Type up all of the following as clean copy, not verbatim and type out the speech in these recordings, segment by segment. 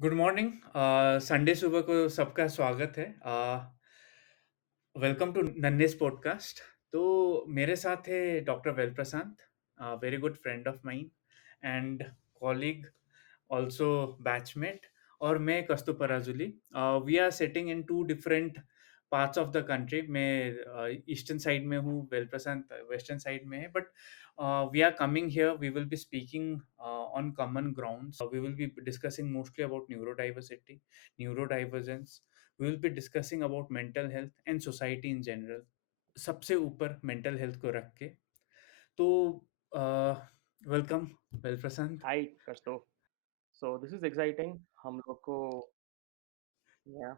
Good morning. Sunday सुबह को सबका स्वागत है। वेलकम टू नन्नेस पॉडकास्ट। तो मेरे साथ है doctor Vel Prashant, very good friend of mine and colleague, also batchmate. और मैं Kastur Parajuli. We are sitting in two different parts of the country. मैं ईस्टर्न साइड में हूँ, वेल प्रशांत वेस्टर्न साइड में है, but we are coming here. We will be speaking on common grounds. We will be discussing mostly about neurodiversity, neurodivergence. We will be discussing about mental health and society in general. सबसे ऊपर mental health को रख के। तो welcome well प्रशांत। हाय कस्तो। सो this is exciting हम लोग को। या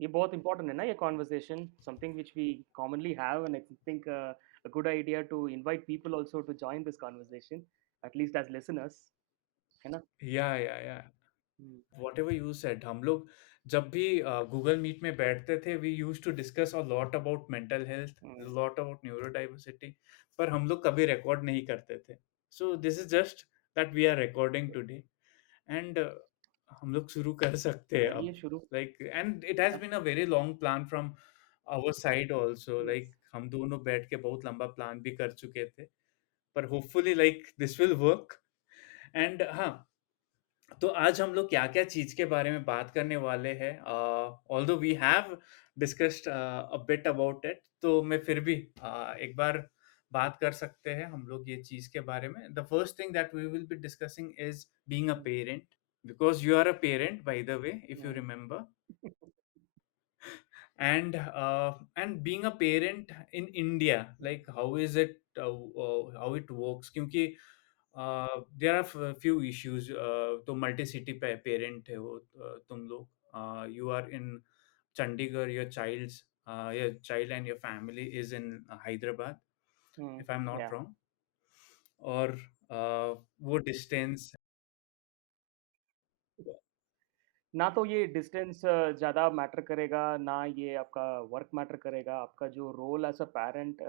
ये बहुत इंपॉर्टेंट है ना, ये conversation something which we commonly have and I think a good idea to invite people also to join this conversation at least as listeners, है ना। या hmm, whatever you said, हम लोग जब भी गूगल मीट में बैठते थे, we used to discuss a lot about mental health, hmm, lot about neurodiversity, पर हम लोग कभी रिकॉर्ड नहीं करते थे। So this is just that we are recording today and हम लोग शुरू कर सकते हैं करिए अब। शुरू। Like and it has yeah been a very long plan from our side also. Yes. Like हम दोनों बैठ के बहुत लंबा प्लान भी कर चुके थे, पर hopefully like this will work. And हाँ, तो आज हम लोग क्या-क्या चीज़ के बारे में बात करने वाले हैं, although we have discussed a bit about it, तो मैं फिर भी एक बार बात कर सकते हैं हम लोग ये चीज़ के बारे में। The first thing that we will be discussing is being a parent, because you are a parent by the way, if you remember. And being a parent in India, like how is it, how it works? क्योंकि there are few issues. तो multi city parent है वो, तुम लोग, you are in Chandigarh, your child and your family is in Hyderabad, if I'm not या wrong. और वो distance. ना तो ये डिस्टेंस ज़्यादा मैटर करेगा, ना ये आपका वर्क मैटर करेगा। आपका जो role as a parent,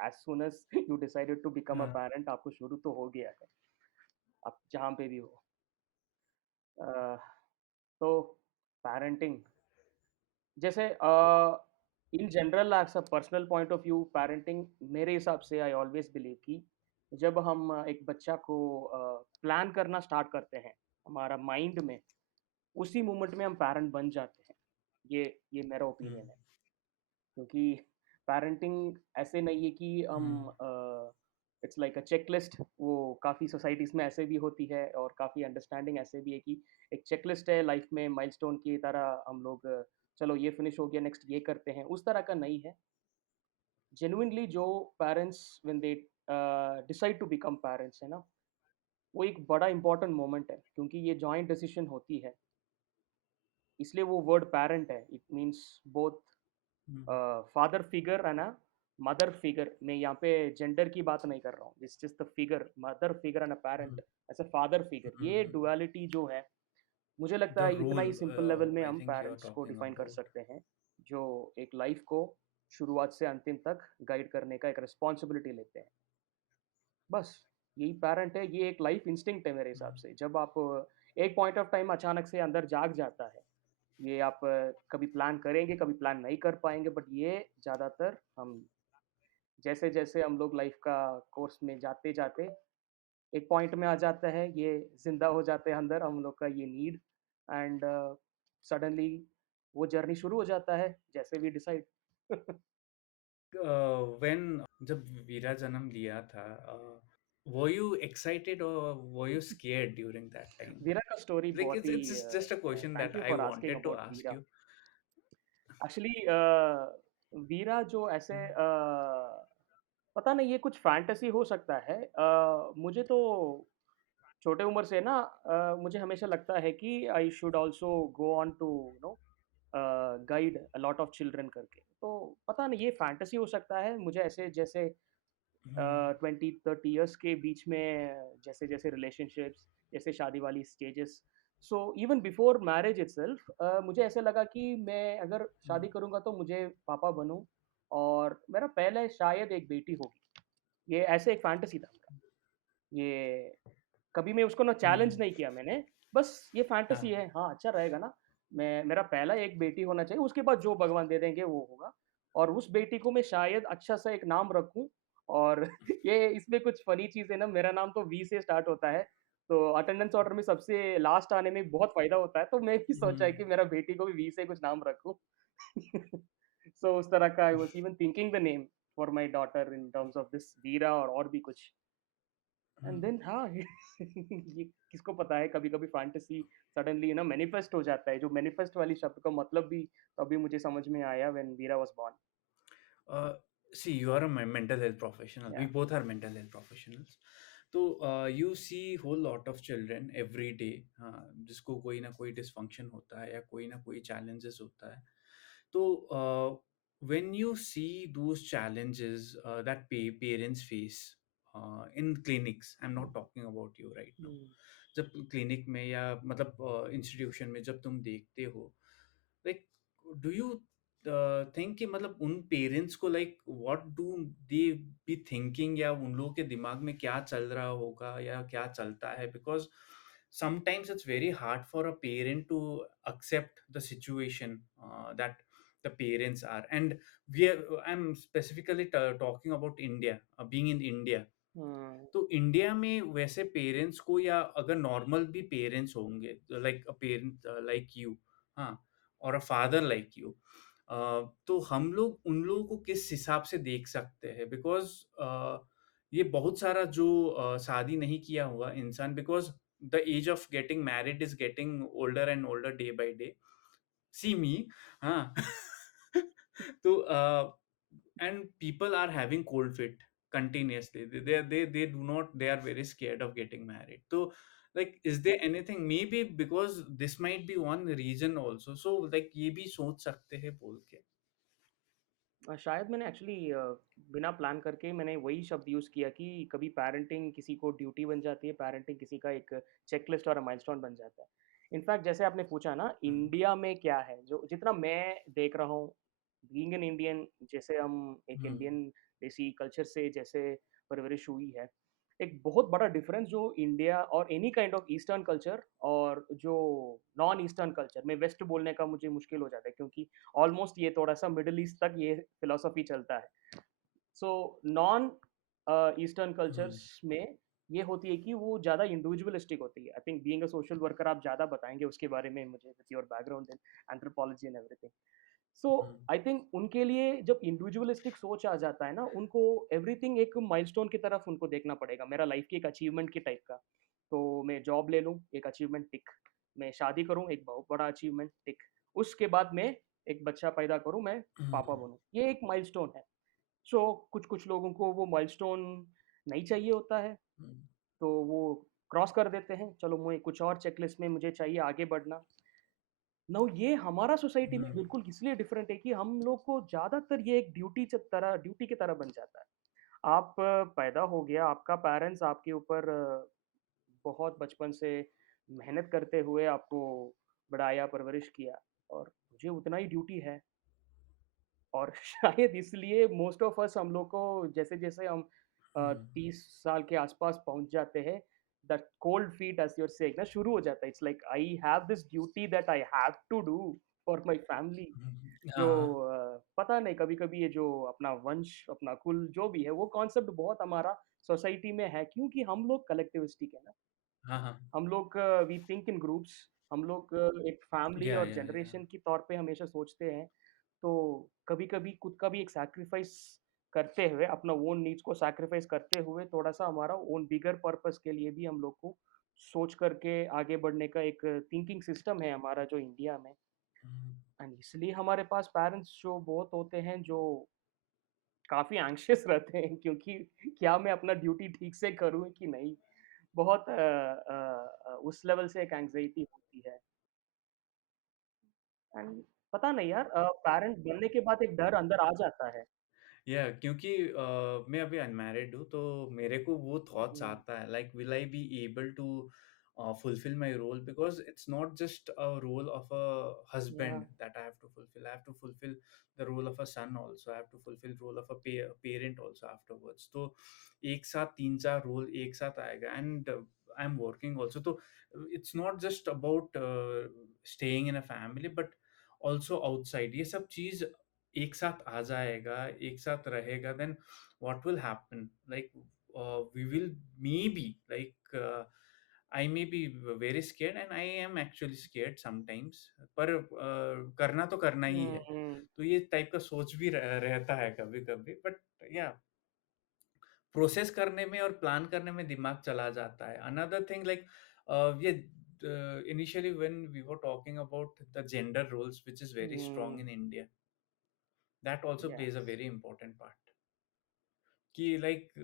as soon as you decided to become a हाँ। पेरेंट, आपको शुरू तो हो गया है, आप जहाँ पे भी हो। अ, तो पेरेंटिंग जैसे in general as a personal point of view, parenting मेरे हिसाब से आई ऑलवेज बिलीव कि जब हम एक बच्चा को प्लान करना स्टार्ट करते हैं हमारा माइंड में, उसी मोमेंट में हम पेरेंट बन जाते हैं। ये मेरा हम्म, ओपिनियन है, क्योंकि पेरेंटिंग ऐसे नहीं है कि हम हम्म, इट्स लाइक अ चेकलिस्ट। वो काफ़ी सोसाइटीज़ में ऐसे भी होती है और काफ़ी अंडरस्टैंडिंग ऐसे भी है कि एक चेकलिस्ट है लाइफ में, माइलस्टोन की तरह हम लोग चलो ये फिनिश हो गया, नेक्स्ट ये करते हैं, उस तरह का नहीं है। जेन्युइनली जो parents when they decide to become parents, है ना, वो एक बड़ा इंपॉर्टेंट मोमेंट है, क्योंकि ये जॉइंट डिसीजन होती है। इसलिए वो वर्ड पेरेंट है, it means both hmm, father figure है ना, मदर फिगर। मैं यहाँ पे जेंडर की बात नहीं कर रहा हूँ, it's just the figure, mother figure and a parent as a father figure. ये हम्म। डुअलिटी जो है, मुझे लगता The है इतना ही role, सिंपल लेवल में I हम think you're पेरेंट्स को talking डिफाइन कर about. सकते हैं, जो एक लाइफ को शुरुआत से अंतिम तक गाइड करने का एक रिस्पॉन्सिबिलिटी लेते हैं। बस यही पेरेंट है, ये एक लाइफ इंस्टिंक्ट है मेरे हिसाब हम्म, से। जब आप एक पॉइंट ऑफ टाइम अचानक से अंदर जाग जाता है, ये आप कभी प्लान करेंगे कभी प्लान नहीं कर पाएंगे, बट ये ज़्यादातर हम जैसे जैसे हम लोग लाइफ का कोर्स में जाते जाते एक पॉइंट में आ जाता है, ये जिंदा हो जाते हैं अंदर हम लोग का ये नीड, एंड सडनली वो जर्नी शुरू हो जाता है जैसे भी डिसाइड। when जब वीरा जन्म लिया था, were you excited or were you scared during that time? वीरा का स्टोरी Like बहुत ही, it's just a question thank that you I for asking wanted to about ask Veera. you. Actually Veera जो ऐसे हम्म, पता नहीं, ये कुछ फैंटेसी हो सकता है। मुझे तो छोटे उम्र से ना, मुझे हमेशा लगता है कि I should also go on to no guide a lot of children करके। तो पता नहीं, ये फैंटेसी हो सकता है मुझे, ऐसे जैसे हम्म, 20-30 ईयर्स के बीच में जैसे जैसे रिलेशनशिप्स, जैसे शादी वाली stages, so even before marriage itself मुझे ऐसे लगा कि मैं अगर हम्म, शादी करूंगा तो मुझे पापा बनूं, और मेरा पहले शायद एक बेटी होगी। ये ऐसे एक फैंटेसी था मेरा। ये कभी मैं उसको ना चैलेंज हम्म, नहीं किया मैंने, बस ये फैंटेसी हाँ। है, हाँ, अच्छा रहेगा ना। मैं मेरा पहला एक बेटी होना चाहिए, उसके बाद जो भगवान दे देंगे वो होगा। और उस बेटी को मैं शायद अच्छा-सा एक नाम रखूँ। और ये इसमें कुछ फ़नी चीज़ है ना, मेरा नाम तो वी से स्टार्ट होता है, तो अटेंडेंस ऑर्डर में सबसे लास्ट आने में बहुत फ़ायदा होता है, तो मैं भी सोचा है हुँ। कि मेरा बेटी को भी वी से कुछ नाम रखूँ। सो उस तरह का I was even thinking the name for my daughter in terms of this Veera और भी कुछ। हुँ। एंड देन हाँ, ये किसको पता है, कभी-कभी फैंटेसी सडनली ना मैनिफेस्ट हो जाता है, जो मैनिफेस्ट वाली शब्द का मतलब भी तभी मुझे समझ में आया when Veera was born. Uh, See, you are a mental health professional. We या both are mental health professionals. तो you see whole lot of children every day, जिसको कोई ना कोई dysfunction होता है या कोई ना कोई challenges होता है. तो when you see those challenges that parents face in clinics, I'm not talking about you right now. हुँ, जब क्लिनिक में या मतलब इंस्टीट्यूशन में जब तुम देखते हो, लाइक डू यू थिंक कि मतलब उन पेरेंट्स को like what do they be thinking, या उन लोगों के दिमाग में क्या चल रहा होगा या क्या चलता है, because sometimes it's very hard for a parent to accept the situation that the parents are, and I'm specifically talking about India, being in India. हुँ, तो इंडिया में वैसे पेरेंट्स को, या अगर नॉर्मल भी पेरेंट्स होंगे, like a parent like you, हाँ, और अ फादर लाइक यू, तो हम लोग उन लोगों को किस हिसाब से देख सकते हैं, बिकॉज ये बहुत सारा जो शादी नहीं किया हुआ इंसान, because the age of getting married is getting older and older day by day, see me, हाँ। तो and people are having cold feet continuously. They do not, they are very scared of getting married. So like, is there anything, maybe because this might be one reason also, so like ये भी सोच सकते हैं बोल के. शायद मैंने actually बिना प्लान करके मैंने वही शब्द यूज़ किया कि कभी पैरेंटिंग किसी को ड्यूटी बन जाती है, पैरेंटिंग किसी का एक चेकलिस्ट और माइलस्टोन बन जाता है। इनफैक्ट जैसे आपने पूछा ना हम्म. इंडिया में क्या है, जो जितना मैं देख रहा हूँ, बीइंग एन इंडियन, जैसे हम एक हम्म. इंडियन देसी कल्चर से जैसे परवरिश हुई है, एक बहुत बड़ा डिफरेंस जो इंडिया और any kind of eastern culture और जो नॉन ईस्टर्न कल्चर में वेस्ट बोलने का मुझे मुश्किल हो जाता है, क्योंकि ऑलमोस्ट ये थोड़ा-सा मिडल ईस्ट तक ये फिलॉसफी चलता है। सो नॉन ईस्टर्न हम्म. कल्चर्स में ये होती है कि वो ज़्यादा इंडिविजुअलिस्टिक होती है। I think being a social worker आप ज़्यादा बताएँगे उसके बारे में मुझे with your background in anthropology and everything. So hmm. I think उनके लिए जब इंडिविजुअलिस्टिक सोच आ जाता है ना, उनको एवरीथिंग एक माइलस्टोन की तरफ उनको देखना पड़ेगा, मेरा लाइफ की एक अचीवमेंट के टाइप का। तो मैं जॉब ले लूँ, एक अचीवमेंट टिक। मैं शादी करूँ, एक बहुत बड़ा अचीवमेंट टिक। उसके बाद मैं एक बच्चा पैदा करूँ, मैं पापा हम्म. बनूँ। ये एक माइलस्टोन है। सो कुछ-कुछ लोगों को वो माइलस्टोन नहीं चाहिए होता है, हम्म. तो वो क्रॉस कर देते हैं। चलो मुझे कुछ और चेकलिस्ट में मुझे चाहिए आगे बढ़ना। नाउ ये हमारा सोसाइटी में हम्म. बिल्कुल इसलिए डिफरेंट है कि हम लोग को ज़्यादातर ये एक ड्यूटी की तरह बन जाता है। आप पैदा हो गया, आपका पेरेंट्स आपके ऊपर बहुत बचपन से मेहनत करते हुए आपको बढ़ाया, परवरिश किया और मुझे उतना ही ड्यूटी है। और शायद इसलिए मोस्ट ऑफ अस हम लोग को जैसे-जैसे हम हम्म. 30 साल के आस-पास पहुँच जाते हैं, that cold feet as you are saying ना शुरू हो जाता है। It's like I have this duty that I have to do for my family. जो हाँ, पता नहीं कभी-कभी ये जो अपना वंश, अपना कुल जो भी है, वो कॉन्सेप्ट बहुत हमारा सोसाइटी में है क्योंकि हम लोग कलेक्टिविस्टिक है ना। हाँ, हाँ. हम लोग वी थिंक इन ग्रुप्स। हम लोग एक फैमिली और या. जनरेशन के तौर पे हमेशा सोचते हैं। तो कभी-कभी खुद का भी एक सैक्रिफाइस करते हुए, अपना ओन नीड्स को सैक्रिफाइस करते हुए, थोड़ा-सा हमारा ओन बिगर पर्पस के लिए भी हम लोग को सोच करके आगे बढ़ने का एक थिंकिंग सिस्टम है हमारा जो इंडिया में। हम्म. एंड इसलिए हमारे पास पेरेंट्स जो बहुत होते हैं जो काफ़ी एंग्ज़ियस रहते हैं क्योंकि क्या मैं अपना ड्यूटी ठीक से करूँ कि नहीं? बहुत उस लेवल से एक एंग्ज़ायटी होती है। एंड पता नहीं यार, पैरेंट बनने के बाद एक डर अंदर आ जाता है। या क्योंकि मैं अभी अनमैरिड हूँ, तो मेरे को वो थॉट्स हुँ, आता है, like will I be able to fulfil my role, because it's not just a role of a या husband that I have to fulfil the role of a son also, I have to fulfil role of a parent also afterwards. तो एक साथ तीन चार role एक साथ आएगा, and I am working also, तो it's not just about staying in a family but also outside. ये सब चीज एक साथ आ जाएगा, एक साथ रहेगा, then what will happen, like we will maybe like I may be very scared and I am actually scared sometimes, पर करना तो करना ही हुँ, है। हुँ। तो ये टाइप का सोच भी रहता है कभी-कभी, बट या प्रोसेस करने में और प्लान करने में दिमाग चला जाता है। अनदर थिंग लाइक ये initially when we were talking about the gender roles which is very hmm, strong in India, that also plays a yes. Very important part. कि like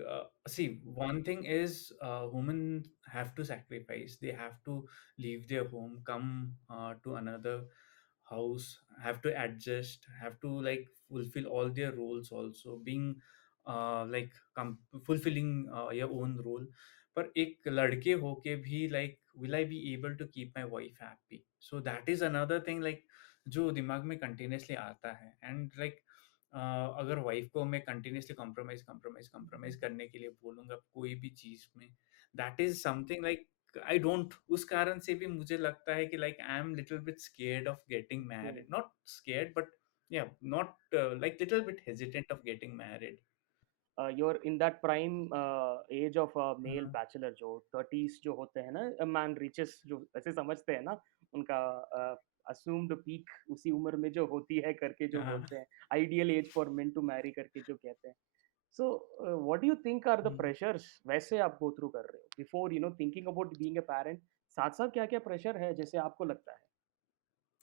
see, one thing is women have to sacrifice, they have to leave their home, come to another house, have to adjust, have to like fulfill all their roles, also being like fulfilling your own role। पर एक लड़के होके भी like will I be able to keep my wife happy, so that is another thing like जो दिमाग में continuously आता है। and like अगर वाइफ को मैं कंटिन्यूअसली कॉम्प्रोमाइज करने के लिए बोलूँगा कोई भी चीज़ में, that is something like I don't, उस कारण से भी मुझे लगता है कि like I am little bit scared of getting हुँ। मैरिड, नॉट स्केयर्ड बट या not like little bit hesitant of getting married. you're in that prime age of a male हाँ, बैचलर जो 30s जो होते हैं ना, मैन रीचेस जो ऐसे समझते हैं ना, उनका assumed पीक उसी उम्र में जो होती है करके जो हाँ, बोलते हैं, ideal age for men to marry करके जो कहते हैं। So what do you think are the hmm. Pressures वैसे आप गो थ्रू कर रहे हो before thinking about being a parent, साथ-साथ क्या-क्या प्रेशर है जैसे आपको लगता है?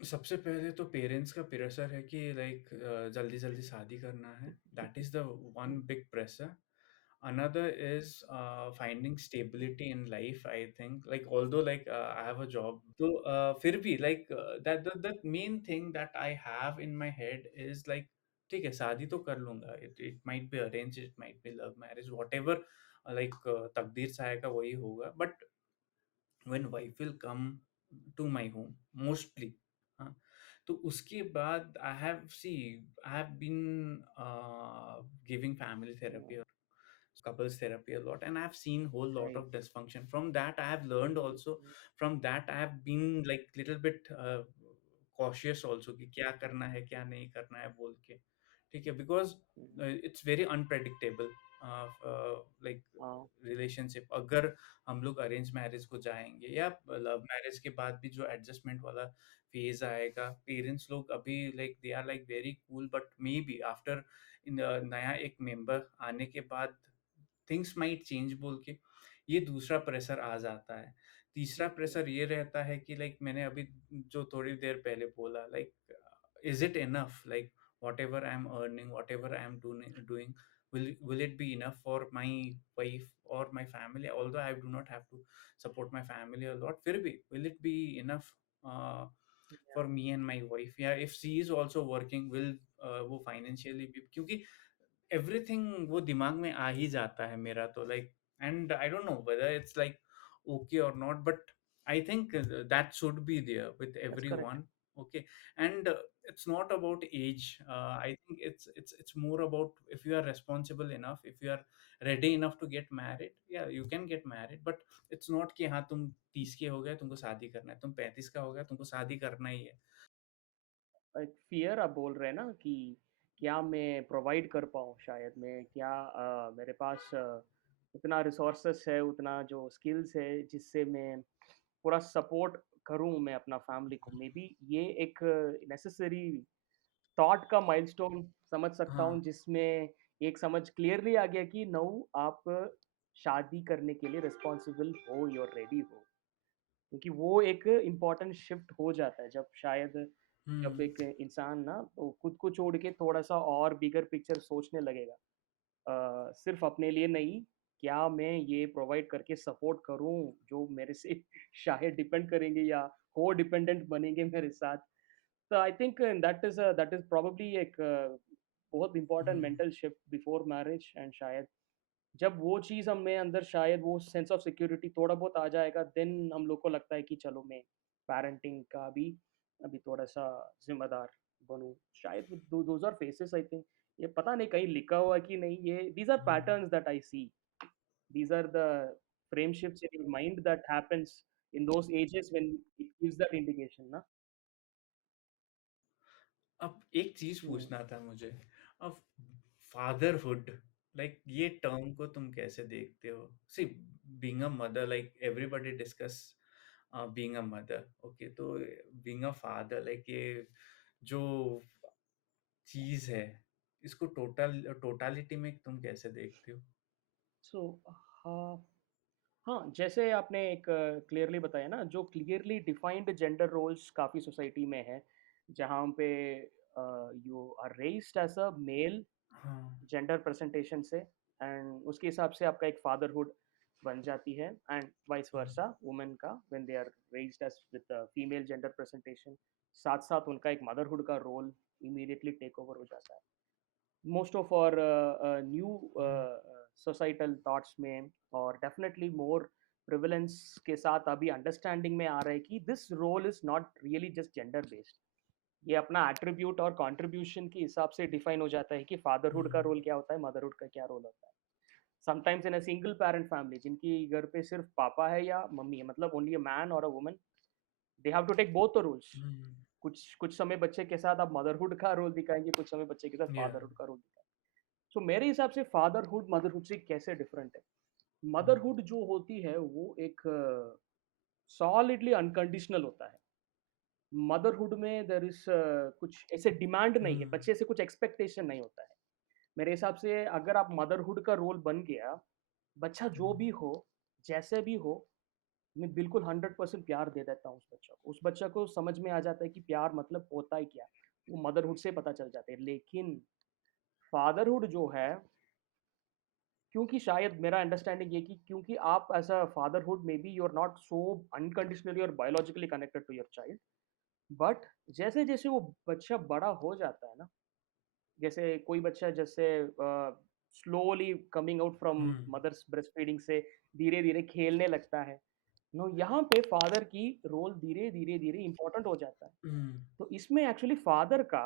सबसे पहले तो पेरेंट्स का प्रेशर है कि लाइक जल्दी-जल्दी शादी करना है, that is the one big pressure. Another is finding stability in life, I think. Like although like I have a job, तो फिर भी like that the main thing that I have in my head is like ठीक है शादी तो कर लूँगा, it might be arranged, it might be love marriage, whatever like तकदीर से आएगा वही होगा, but when wife will come to my home mostly, हाँ, तो उसके बाद I have been giving family therapy, couples therapy a lot, and I've seen whole lot right. of dysfunction. From that I have learned also, from that I have been like little bit cautious also कि क्या करना है क्या नहीं करना है बोल के, ठीक है, because it's very unpredictable like हाँ। relationship। अगर हम लोग अरेंज मैरिज को जाएंगे या लव मैरिज के बाद भी जो एडजस्टमेंट वाला फेज आएगा, पेरेंट्स लोग अभी like they are like very cool, but maybe after in नया एक मेंबर आने के बाद थिंग्स माइट चेंज बोल के ये दूसरा प्रेशर आ जाता है। तीसरा प्रेशर ये रहता है कि लाइक मैंने अभी जो थोड़ी देर पहले बोला like is it enough, like whatever I am earning, whatever I am doing, will it be enough for my wife or my family, although I do not have to support my family a lot, फिर भी will it be enough uh, for me and my wife, yeah, if she is also working will वो financially भी, क्योंकि everything वो दिमाग में आ ही जाता है मेरा तो like, and I don't know whether it's like okay और not, but I think that should be there with that's correct. Everyone. Okay, and it's not about age, I think it's more about if you are responsible enough, if you are ready enough to get married, yeah, you can get married, but it's not कि हाँ तुम 30 के हो गए तुमको शादी करना है, तुम 35 का हो गया तुमको शादी करना ही है। एक फ़ियर आप बोल रहे हैं ना कि क्या मैं प्रोवाइड कर पाऊँ शायद मैं क्या मेरे पास उतना रिसोर्सेस है, उतना जो स्किल्स है जिससे मैं पूरा सपोर्ट करूँ मैं अपना फैमिली को। मेबी ये एक नेसेसरी थॉट का माइलस्टोन समझ सकता हूँ हाँ। जिसमें एक समझ क्लियरली आ गया कि नौ आप शादी करने के लिए रिस्पॉन्सिबल हो, यू आर रेडी हो। क्योंकि वो एक इम्पोर्टेंट शिफ्ट हो जाता है जब शायद जब हम्म। एक इंसान ना वो खुद को छोड़ के थोड़ा-सा और बिगर पिक्चर सोचने लगेगा। सिर्फ़ अपने लिए नहीं, क्या मैं ये प्रोवाइड करके सपोर्ट करूँ जो मेरे से शायद डिपेंड करेंगे या को-डिपेंडेंट बनेंगे मेरे साथ। तो आई थिंक दैट इज़ प्रोबेबली एक बहुत important hmm. Mental shift before marriage and शायद जब वो चीज़ हमें अंदर शायद वो सेंस ऑफ सिक्योरिटी थोड़ा बहुत आ जाएगा, देन हम लोग को लगता है कि चलो मैं पैरेंटिंग का भी अभी थोड़ा-सा ज़िम्मेदार बनूँ। शायद those are faces I think. ये पता नहीं कहीं लिखा हुआ है कि नहीं, ये these are hmm. Patterns that I see. These are the frame shifts in your mind that happens in those ages when it gives that indication, na? अब एक चीज Hmm. पूछना था मुझे। अब फादरहुड, लाइक ये टर्म को तुम कैसे देखते हो? See, being a mother, like everybody discuss being a mother, okay, तो बीइंग अ फादर, लाइक ये जो चीज है, इसको टोटालिटी में तुम कैसे देखते हो? So, हाँ, हाँ, जैसे आपने एक क्लियरली बताया ना, जो क्लियरली डिफाइंड जेंडर रोल्स काफ़ी सोसाइटी में है, जहाँ पे you are raised as a male हाँ। जेंडर प्रेजेंटेशन से, एंड उसके हिसाब से आपका एक फादरहुड बन जाती है, and vice hmm. Versa women का when they are raised as with female gender presentation, साथ साथ उनका एक मदरहुड का रोल इमीडिएटली टेक ओवर हो जाता है। मोस्ट ऑफ और न्यू हम्म। सोसाइटल थॉट्स में और डेफिनेटली मोर प्रिविलेंस के साथ अभी अंडरस्टैंडिंग में आ रहा है कि this role is not really just gender based. ये अपना एट्रीब्यूट और कंट्रीब्यूशन के हिसाब से डिफाइन हो जाता है कि फादरहुड का हम्म। रोल क्या होता है, मदरहुड का क्या रोल होता है। Sometimes in a single parent family, जिनकी घर पे सिर्फ पापा है या मम्मी है, मतलब ओनली अ मैन और a woman, they have to take both the roles. Hmm. कुछ कुछ समय बच्चे के साथ आप मदरहुड का रोल दिखाएंगे, कुछ समय बच्चे के साथ या। फादरहुड का रोल दिखाएंगे। सो मेरे हिसाब से फादरहुड मदरहुड से कैसे डिफरेंट है? मदरहुड जो होती है वो एक सॉलिडली अनकंडीशनल होता है। मदरहुड में देयर इज कुछ ऐसे डिमांड नहीं है, हम्म। बच्चे से कुछ एक्सपेक्टेशन नहीं होता है। मेरे हिसाब से अगर आप मदरहुड का रोल बन गया, बच्चा जो भी हो, जैसे भी हो, मैं बिल्कुल 100% प्यार दे देता हूँ उस बच्चा को। उस बच्चा को समझ में आ जाता है कि प्यार मतलब होता है क्या, वो मदरहुड से पता चल जाता है। लेकिन फादरहुड जो है, क्योंकि शायद मेरा अंडरस्टैंडिंग ये कि क्योंकि आप as a fatherhood may be you are not so unconditionally और biologically connected to your child, but जैसे जैसे वो बच्चा बड़ा हो जाता है ना, जैसे कोई बच्चा जैसे slowly coming out from hmm. Mother's breast feeding से धीरे धीरे खेलने लगता है, नो यहाँ पे फादर की रोल धीरे धीरे धीरे इंपॉर्टेंट हो जाता है। हम्म। तो इसमें एक्चुअली फादर का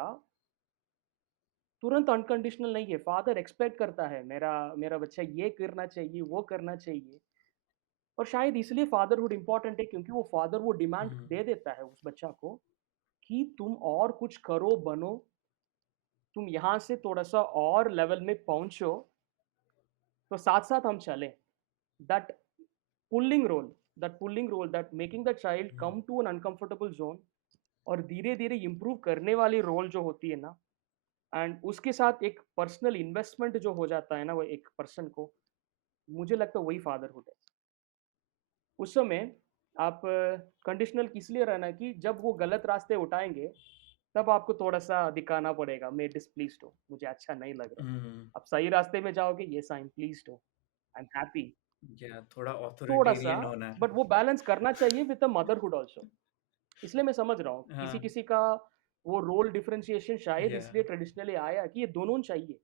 तुरंत अनकंडीशनल नहीं है। फादर एक्सपेक्ट करता है मेरा मेरा बच्चा ये करना चाहिए, वो करना चाहिए, और शायद इसलिए फादरहुड इंपॉर्टेंट है क्योंकि वो फादर वो डिमांड हम्म। दे देता है उस बच्चा को कि तुम और कुछ करो, बनो, तुम यहाँ से थोड़ा सा और लेवल में पहुंचो, तो साथ साथ हम चलें। That pulling role, that making the child hmm. Come to an uncomfortable zone, और धीरे धीरे इंप्रूव करने वाली रोल जो होती है ना, एंड उसके साथ एक पर्सनल इन्वेस्टमेंट जो हो जाता है ना वो एक पर्सन को, मुझे लगता है वही फादरहुड है। उस समय आप कंडीशनल किस लिए रहना कि जब वो गलत रास्ते उठाएंगे, तब आपको थोड़ा सा दिखाना पड़ेगा मैं डिसप्लीज्ड हूँ, मुझे अच्छा नहीं लग रहा है। हम्म। आप सही रास्ते में जाओगे, यस आई एम प्लीज्ड हूँ, आई एम हैप्पी, या थोड़ा थोड़ा सा। ऑथोरिटेरियन होना बट है। वो बैलेंस करना चाहिए विद द मदरहुड ऑल्सो। इसलिए मैं समझ रहा हूँ किसी हाँ। किसी का वो रोल डिफरेंशिएशन शायद या। इसलिए ट्रेडिशनली आया कि ये दोनों चाहिए।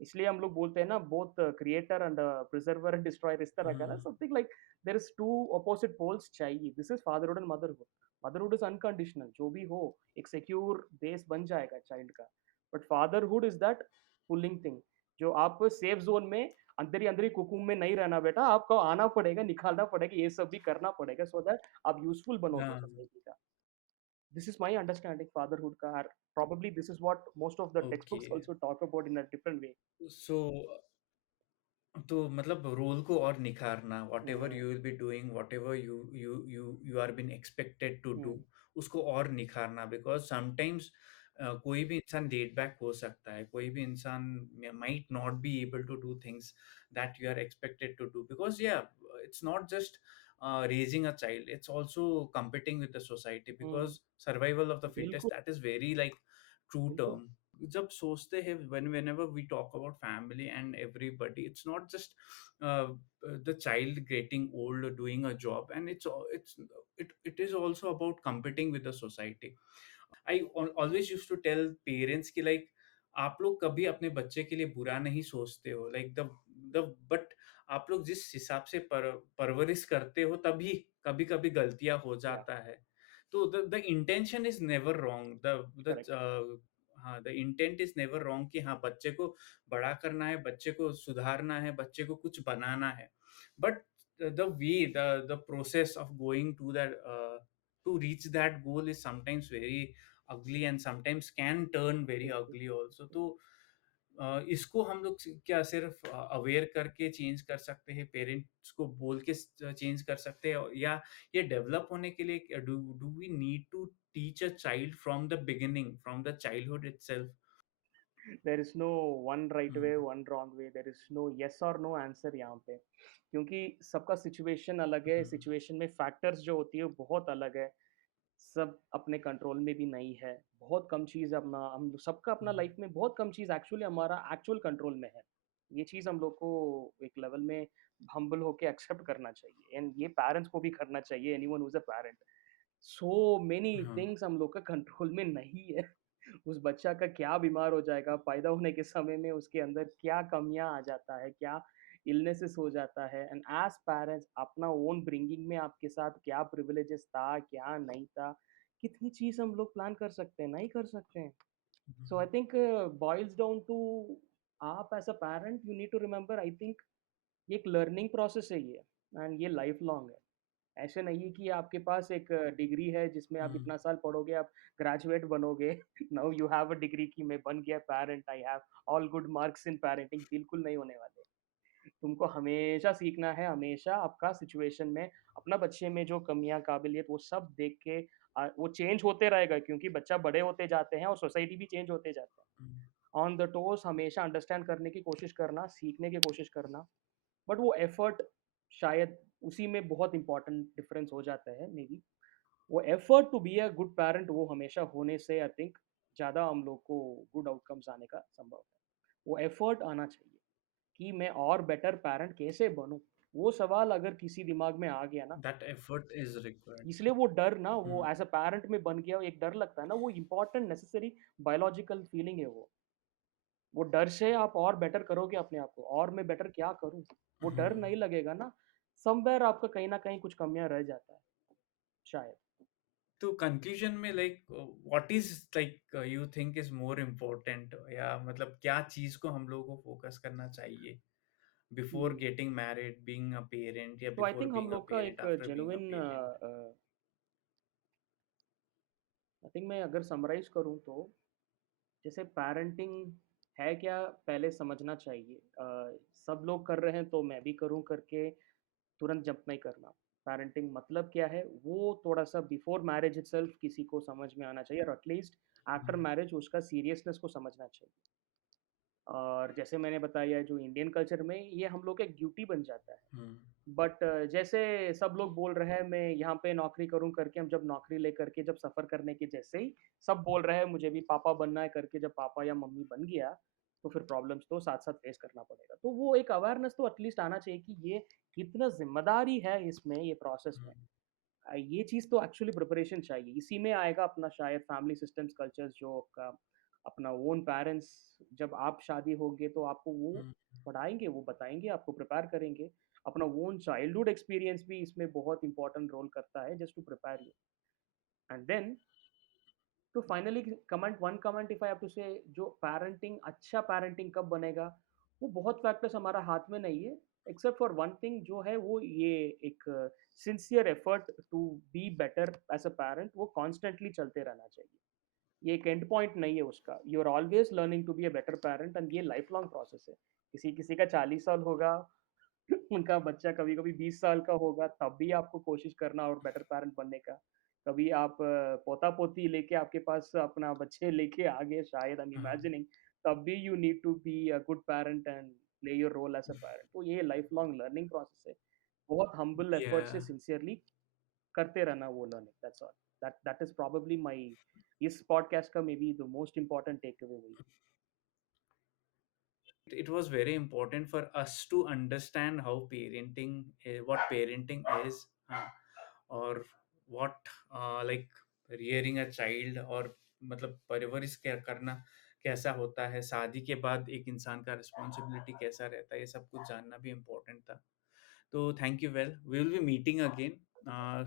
इसलिए हम लोग बोलते हैं ना, both creator and preserver and destroyer, इस तरह का ना, hmm. Something like there is two opposite poles चाहिए। This is fatherhood and motherhood. Motherhood is unconditional, जो भी हो एक सिक्योर बेस बन जाएगा चाइल्ड का, but fatherhood is that pulling thing, जो आप सेफ जोन में अंदर ही कुकुम में नहीं रहना बेटा, आपको आना पड़ेगा, निकालना पड़ेगा, ये सब भी करना पड़ेगा सो दैट आप यूजफुल बनोगे हाँ। सोसाइटी का। This is my understanding fatherhood ka, or probably this is what most of the okay. textbooks also talk about in a different way. So तो मतलब रोल को और निखारना, whatever Hmm. You will be doing, whatever you are been expected to do, Hmm. उसको और निखारना, because sometimes कोई भी इंसान लेट बैक हो सकता है, कोई भी इंसान might not be able to do things that you are expected to do, because या it's not just raising a child, it's also competing with the society, Hmm. because survival of the fittest, बिल्कुल, that is very like true बिल्कुल, term. जब सोचते हैं, whenever we talk about family and everybody, it's not just uh, the child getting old or doing a job, and it is also about competing with the society. I always used to tell parents कि like आप लोग कभी अपने बच्चे के लिए बुरा नहीं सोचते हो, like the but आप लोग जिस हिसाब से परवरिश करते हो, तभी कभी कभी गलतियां हो yeah, जाता है। तो the intention is never wrong, the correct. हाँ, the intent is never wrong कि हाँ, बच्चे को बड़ा करना है, बच्चे को सुधारना है, बच्चे को कुछ बनाना है, but the way, the process of going to that, to reach that goal is sometimes very ugly and sometimes can turn very बिल्कुल। ugly also. तो इसको हम लोग क्या सिर्फ अवेयर करके चेंज कर सकते हैं, पेरेंट्स को बोल के चेंज कर सकते हैं, या ये डेवलप होने के लिए do do we need to teach a child from the beginning, from the childhood itself? There is no one right way, hmm, one wrong way, there is no yes और no answer यहाँ पे। क्योंकि सबका situation अलग है, हम्म, situation में factors जो होती है वो बहुत अलग है। सब अपने कंट्रोल में भी नहीं है। बहुत कम चीज़ अपना हम सबका अपना हम्म, लाइफ में बहुत कम चीज़ एक्चुअली हमारा एक्चुअल कंट्रोल में है। ये चीज़ हम लोग को एक लेवल में हम्बल होके एक्सेप्ट करना चाहिए एंड ये पेरेंट्स को भी करना चाहिए, anyone who is a parent. So many हाँ, थिंग्स हम लोग का कंट्रोल में नहीं है। उस बच्चा का क्या बीमार हो जाएगा, पैदा होने के समय में उसके अंदर क्या कमियाँ आ जाता है, क्या इलनेसेस हो जाता है एंड एज़ पेरेंट्स अपना ओन ब्रिंगिंग में आपके साथ क्या प्रिविलेजेस था, क्या नहीं था, कितनी चीज़ हम लोग प्लान कर सकते हैं, नहीं कर सकते हैं। So I think boils down to आप as a parent you need to remember I think ये एक लर्निंग प्रोसेस है ये एंड ये लाइफ लॉन्ग है। ऐसे नहीं है कि आपके पास एक डिग्री है जिसमें आप हम्म, इतना साल पढ़ोगे, आप ग्रेजुएट बनोगे। Now you have a degree कि मैं बन गया parent, I have all good marks in parenting, बिल्कुल नहीं होने वाले। तुमको हमेशा सीखना है, हमेशा आपका सिचुएशन में, अपना बच्चे में जो कमियाँ, काबिलियत वो सब देख के वो चेंज होते रहेगा क्योंकि बच्चा बड़े होते जाते हैं और सोसाइटी भी चेंज होते जाता है। हम्म, ऑन द टोस हमेशा अंडरस्टैंड करने की कोशिश करना, सीखने की कोशिश करना, बट वो एफर्ट शायद उसी में बहुत इम्पोर्टेंट डिफरेंस हो जाता है मे बी। वो effort to be a good parent वो हमेशा होने से आई थिंक ज़्यादा हम लोग को गुड आउटकम्स आने का संभव है। वो एफर्ट आना चाहिए कि मैं और बेटर पैरेंट कैसे बनूँ? वो सवाल अगर किसी दिमाग में आ गया ना, that effort is required. इसलिए वो डर ना वो हम्म, एज़ अ पैरेंट में बन गया, एक डर लगता है ना, वो इम्पोर्टेंट नेसेसरी बायोलॉजिकल फीलिंग है वो। वो डर से आप और बेटर करोगे अपने आप को, और मैं बेटर क्या करूँ? वो डर हम्म। नहीं लगेगा ना, समव्हेयर आपका कहीं न कहीं कुछ कमियाँ रह जाता है, शायद। तो कंक्लूजन में like what is like you think is more important, या मतलब क्या चीज को हम लोगों को फोकस करना चाहिए before hmm, getting married, being a parent, या तो आई बिफोर थिंक हम बीइंग अ लोग का पेरेंट, एक after being a genuine parent? I think मैं अगर समराइज़ करूँ तो जैसे पैरेंटिंग है क्या, पहले समझना चाहिए। सब लोग कर रहे हैं तो मैं भी करूँ करके तुरंत जंप नहीं करना। पैरेंटिंग मतलब क्या है, वो थोड़ा-सा बिफोर मैरिज इटसेल्फ किसी को समझ में आना चाहिए और एटलीस्ट आफ्टर मैरिज उसका सीरियसनेस को समझना चाहिए। और जैसे मैंने बताया जो इंडियन कल्चर में ये हम लोग का एक ड्यूटी बन जाता है। हम्म, बट जैसे सब लोग बोल रहे हैं मैं यहाँ पे नौकरी करूँ करके, हम जब नौकरी लेकर के जब सफ़र करने के जैसे ही सब बोल रहे हैं मुझे भी पापा बनना है करके, जब पापा या मम्मी बन गया तो फिर प्रॉब्लम्स तो साथ-साथ फेस करना पड़ेगा। तो वो एक अवेयरनेस तो एटलीस्ट आना चाहिए कि ये कितना ज़िम्मेदारी है इसमें, ये प्रोसेस में। हम्म, ये चीज़ तो एक्चुअली प्रिपरेशन चाहिए। इसी में आएगा अपना शायद फैमिली सिस्टम्स, कल्चर्स जो आपका अपना ओन पेरेंट्स, जब आप शादी होंगे तो आपको वो हम्म, पढ़ाएँगे, वो बताएँगे, आपको प्रिपेयर करेंगे। अपना ओन चाइल्डहुड एक्सपीरियंस भी इसमें बहुत इम्पोर्टेंट रोल करता है just to prepare you. And then तो finally comment one comment if I have to say, जो पैरेंटिंग अच्छा पैरेंटिंग कब बनेगा, वो बहुत फैक्टर्स हमारा हाथ में नहीं है, एक्सेप्ट फॉर वन थिंग जो है वो ये एक sincere effort to be better as a parent, वो कॉन्स्टेंटली चलते रहना चाहिए। ये एक एंड पॉइंट नहीं है उसका, you are always learning to be a better parent and ये लाइफ लॉन्ग प्रोसेस है। किसी किसी का 40 साल होगा, उनका बच्चा कभी-कभी 20 साल का होगा, तब भी आपको कोशिश करना और बेटर पैरेंट बनने का। कभी आप पोता-पोती लेके आपके पास अपना बच्चे लेके आ गए शायद, आई एम हम्म, इमेजिनिंग, तब भी you need to be a good parent and play your role as a parent. तो ये लाइफ लॉन्ग लर्निंग प्रोसेस है। बहुत हम्बल एफर्ट से yeah. सिंसियरली करते रहना वो learning, that's all. That is probably my इस पॉडकास्ट का maybe the most important takeaway वही है। It was very important for us to understand how parenting, what parenting is, or what like rearing a child, और मतलब परवरिश क्या करना कैसा होता है, शादी के बाद एक इंसान का रिस्पॉन्सिबिलिटी कैसा रहता है, ये सब कुछ जानना भी इम्पोर्टेंट था। तो thank you, well we will be meeting again.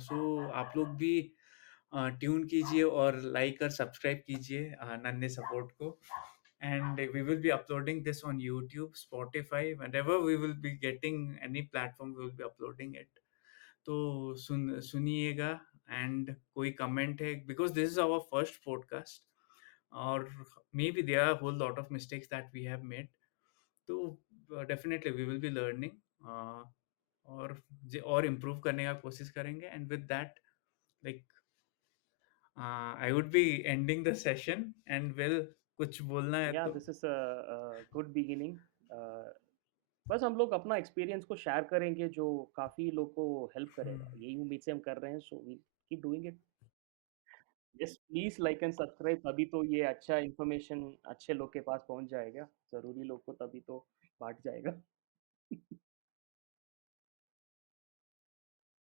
So आप लोग भी ट्यून कीजिए और लाइक और सब्सक्राइब कीजिए नन्हे सपोर्ट को। and we will be uploading this on YouTube, Spotify, whenever we will be getting any platform, we will be uploading it. तो सुनिएगा, and कोई comment है, because this is our first podcast, or maybe there are a whole lot of mistakes that we have made. तो definitely we will be learning, uh, और improve करने का कोशिश करेंगे. And with that, like, I would be ending the session, and will कुछ बोलना है या तो. This is a good beginning. अ, बस हम लोग अपना एक्सपीरियंस को शेयर करेंगे जो काफ़ी लोग को हेल्प करेगा। Hmm. यही उम्मीद से हम कर रहे हैं, so we keep doing it. Yes, please like and subscribe, तभी तो ये अच्छा इन्फॉर्मेशन अच्छे लोग के पास पहुँच जाएगा। ज़रूरी लोग को तभी तो बाँट जाएगा।